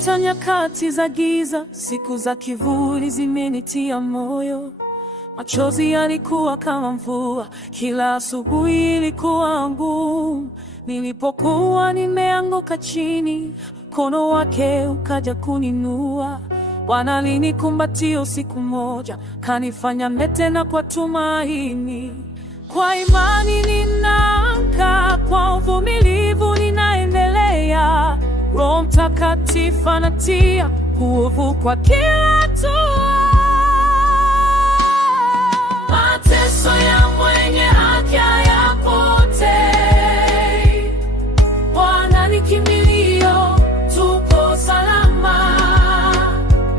hata nyakati za giza, siku za kivuli zimenitia moyo. Machozi yalikuwa kama mvua, kila asubuhi ilikuwa ngumu. Nilipokuwa nimeanguka chini, mkono wake ukaja kuninua. Bwana alinikumbatia usiku moja, kanifanya tena kwa tumaini. Kwa imani ninaamka, kwa uvumilivu ninaendelea. Roho Mtakatifu anatia nguvu kwa kila hatua. Mateso ya mwenye haki hayapotei. Bwana ni kimbilio, tuko salama.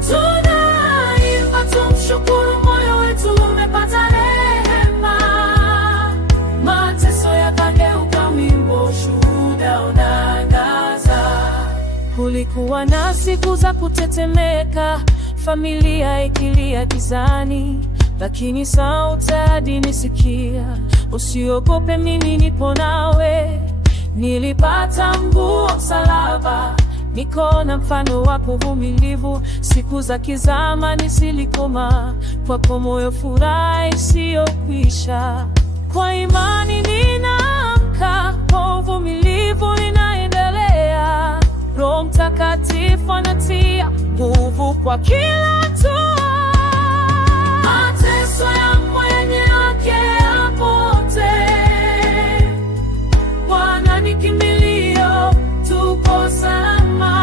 Tunaimba tumshukuru, moyo wetu umepata rehema. Mateso yakageuka wimbo, shuhuda unaangaza. Kulikuwa na siku za kutetemeka, familia ikilia gizani, lakini sauti alinisikia, usiogope, mimi nipo nawe. Nilipata mguu wa msalaba, nikaona mfano wa uvumilivu. Siku za kizamani zilikoma, kwako moyo furaha isiyokwisha. Kwa imani ninaamka, kwa uvumilivu ninaendelea. Roho Mtakatifu anatia nguvu kwa kila hatua. Mateso ya mwenye haki hayapotei. Bwana ni kimbilio, tuko salama.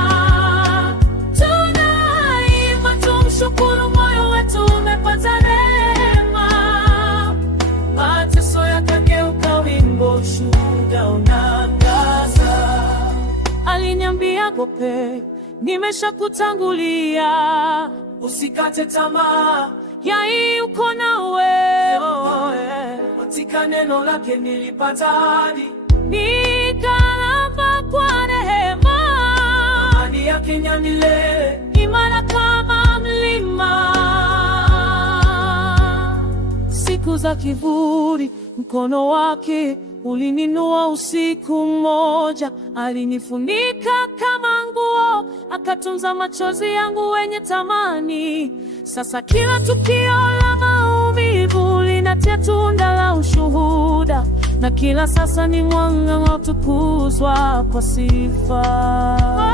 Tunaimba tumshukuru, moyo wetu umepata rehema. Mateso yakageuka wimbo, shuhuda unaangaza. Aliniambia gope, nimeshakutangulia. Usikate tamaa, yai uko nawe. Katika neno lake nilipata ahadi, nikalamba kwa rehema. Ahadi yake ni milele, imara kama mlima. Siku za kivuli, mkono wake ulininua. Usiku mmoja alinifunika kama nguo, akatunza machozi yangu wenye thamani. Sasa kila tukio la maumivu linatia tunda la ushuhuda, na kila sasa ni mwanga wa kutukuzwa kwa sifa.